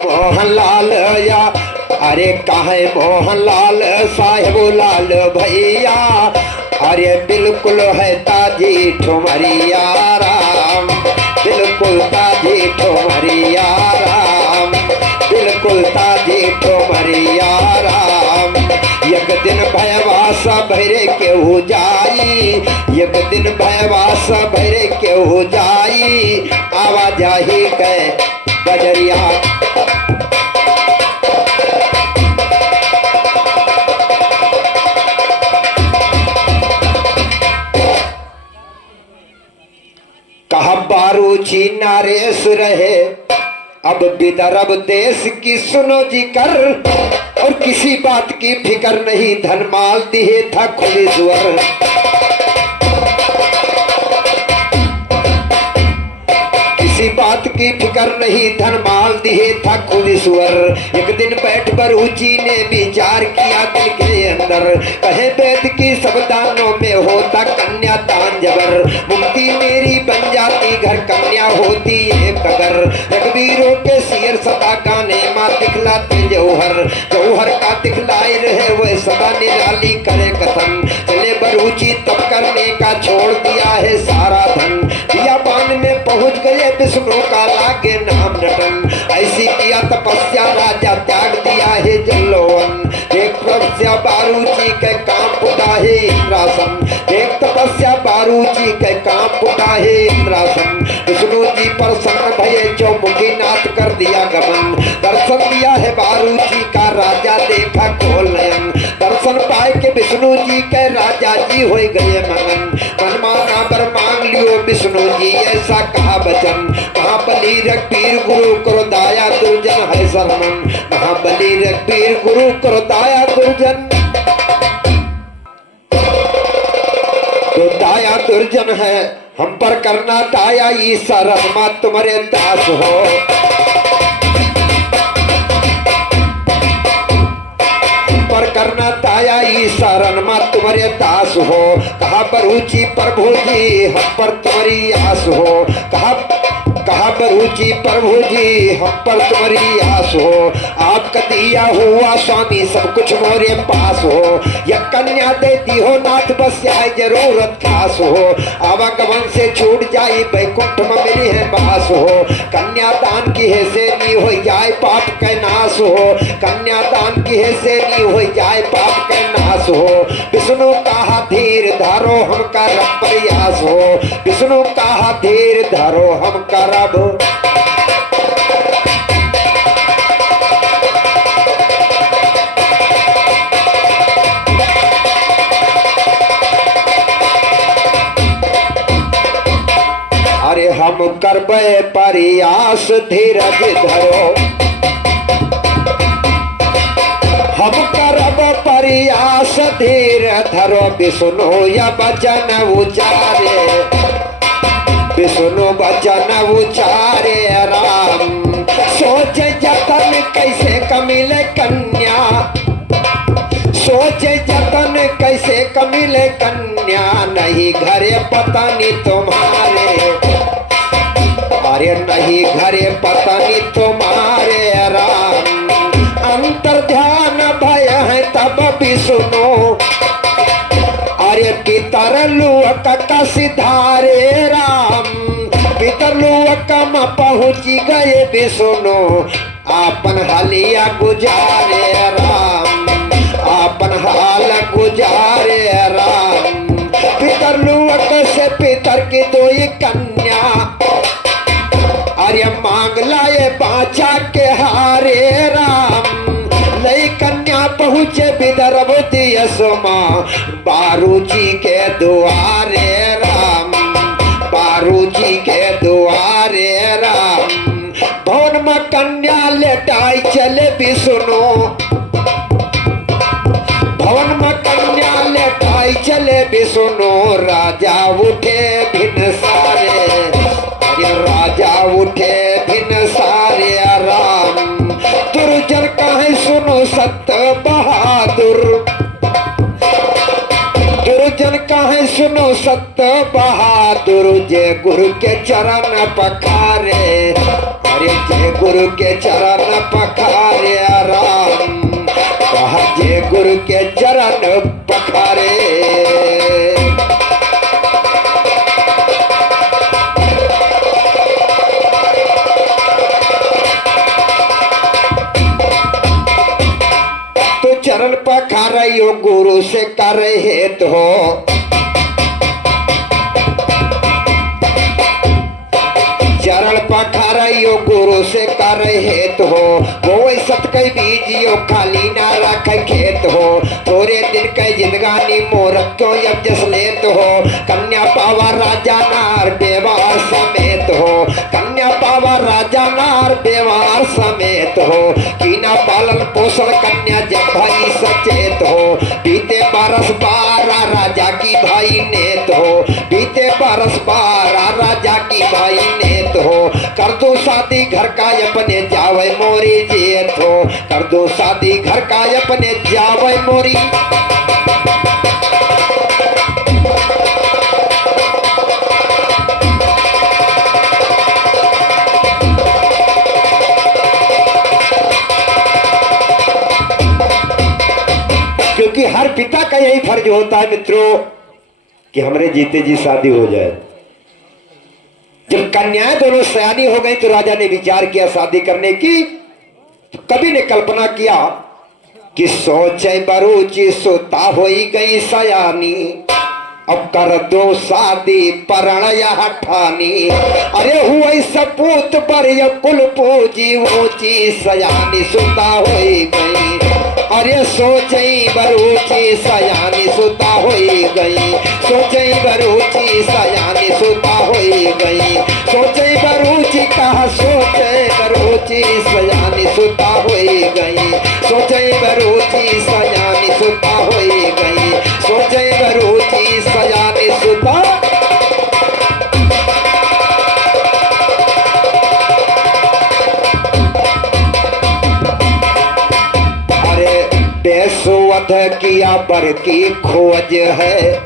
मोहनलाल या अरे काहे मोहनलाल साहेब लाल भैया, अरे बिल्कुल है ताजी ठुमरिया राम, बिल्कुल ताजी ठुमरिया राम, बिल्कुल ताजी ठुमरिया राम। एक दिन भयवास भैरे के हो जाई, एक दिन भयवास भैरे के हो जाई, आवाजाही के बजरिया। कहा बारूची नारेश रहे, अब विदर्भ देश की सुनो जी कर, और किसी बात की फिक्र नहीं, धन माल दिए था खुली स्वर। किसी बात की फिक्र नहीं, धन माल दिए था खुली स्वर। एक दिन बैठ बरूची ने विचार किया दिल के अंदर, कहे वेद की सब दानों में होता कन्या दान जबर, मुक्ति मेरी बन जाती घर कन्या होती एक अगर। रघुवीरों के सिर सदा गाने माँ दिखलाते जौहर, जौहर का दिखलाए रहे वह सदा निराली करे कथन। चले बरूची तब करने का छोड़ दिया है सारा धन, दिया बान में पहुंच गए विष्णु का लागे नाम नटन। ऐसी किया तपस्या राजा त्याग दिया है जल्लोवन, एक तपस्या बारूची के काम पुटा है इंद्रासन, एक तपस्या बारूची के काम पुटा है इंद्रासन। विष्णु जी प्रसन्न भये चौमुखी नाथ कर दिया गमन, दर्शन दिया है बारूची का राजा देखा खोल नयन। दर्शन पाए के विष्णु जी के राजा जी हो गए मगन, मनमाना बर मांग लियो विष्णु जी ऐसा कहा वचन। महाबली रघुवीर गुरु करो दाया दुर्जन है शरणन, महाबली रघुवीर गुरु करो दाया दुर्जन, तो दाया दुर्जन है हम पर करना दाया, ईसा रहमा तुम्हारे दास हो। पर करना दाया ईसा रहमा तुम्हारे दास हो। कहा बरूची प्रभु जी हम पर तुम्हारी आस हो, कहा बरूची प्रभु जी हम पर तुम्हारी आस हो। आपका दिया हुआ स्वामी सब कुछ मोरे पास हो, यह कन्या देती हो नाथ बस आए जरूरत खास हो। आवागमन से छूट जाई बैकुंठ में मिली है बास हो, कन्यादान की है से नहीं हो जाए पाप के नाश हो, कन्यादान की है से नहीं हो जाए पाप के नाश हो। विष्णु कहा धीर धारो हम कर प्रयास हो, विष्णु कहा धीर धारो हम करब। अरे हम करबे प्रयास धीरज धरो, हम करब प्रयास धीर धरो। विष्णु या वचन उचारे, विष्णु वचन उचारे राम। सोच जतन कैसे कमिले कन्या, सोच जतन कैसे कमिले कन्या, नहीं घरे पतनी तुम्हारे, अरे नहीं घरे पतनी तुम्हारे राम। अंतर ध्यान भय है तब विष्णु, अरे पितर लुअक का सिधारे राम। पितर लुअक में पहुंची गए विष्णु, आपन हालिया गुजारे राम, आपन हाल गुजारे राम। पितर लुअक से पितर की दो कन्या, अरे मांग लाए बाचा के हारे राम। नई कन्या पहुँचे विदर्भ दियसमा, बारूची के दुआरे राम, बारूची के दुआरे राम। भवन में कन्या लेटाई चले विष्णु, भवन में कन्या लेटाई चले विष्णु। राजा उठे भिन सारे, राजा उठे भिन सारे राम। दुर्जन कहे सुनो सत्य बहादुर, दुर्जन कहे सुनो सत्य बहादुर। जय गुरु के चरण पखारे, अरे जय गुरु के चरण यो गुरु से कर हेत हो। चरण पखार यो गुरु से कर हेत हो। वो सत के बीज यो खाली ना रख खेत हो। थोड़े दिन के जिंदगानी मोरत क्यों अब जस लेत हो। कन्या पावा राजा नार बेवार समेत हो। कन्या पावा राजा नार बेवार समेत हो। कीना पालन पोषण कन्या जब भाई सचेत हो। बीते बरस 12 राजा की भाई नेत हो। बीते बरस 12 राजा की भाई नेत हो। कर दो शादी घर का अपने जावे मोरी जेत हो। कर दो शादी घर का अपने जावे मोरी। क्योंकि हर पिता का यही फर्ज होता है मित्रों कि हमारे जीते जी शादी हो जाए। जब कन्याएं दोनों सयानी हो गई तो राजा ने विचार किया शादी करने की। तो कवि ने कल्पना किया कि सोचे बरूची सोता होई गई सयानी। अब कर दो शादी प्रणय हठानी। अरे हुआ सपूत पर ये कुल पूजी ऊंची सयानी सुता होई गई। अरे सोचे बरूची सयानी सुता होई गई। सोचे बरूची सयानी सुता होई गई। सोचे बरूची कहा सोचे बरूची सयानी सुता होई गई। सोचे बरूची सयानी सुता होई गई। सोचे बरूची सयानी सुता। बेसोध किया पर की खोज है।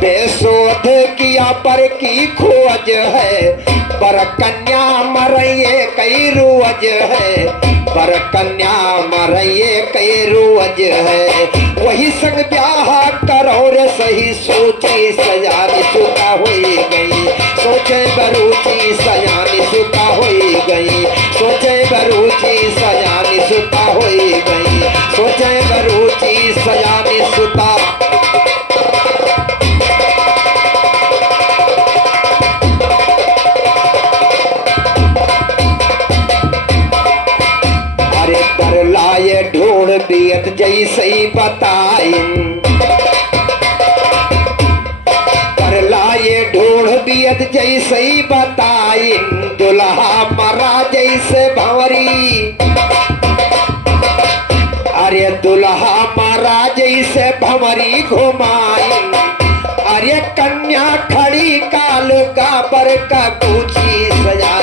बेसोध किया पर की खोज है। पर कन्या मरइए कई रोज है। पर कन्या मरइए कई रोज है। वही संग ब्याह करो रे सही सोची सयानी सुता होई गई। सोचे बरूची सयानी सुता होई गई। सोचे बरूची सयानी सुता होई गई। सोचे बरूची सयानी सुता। अरे कर लाए ढूंढ बियत जैसे बताइन। कर लाए ढूंढ बियत जैसे बताइन। दुल्हा मरा जैसे भंवरी। अरे दुल्हा मारा जैसे भंवरी घुमाइन। अरे कन्या खड़ी काल का पर का पूछी सया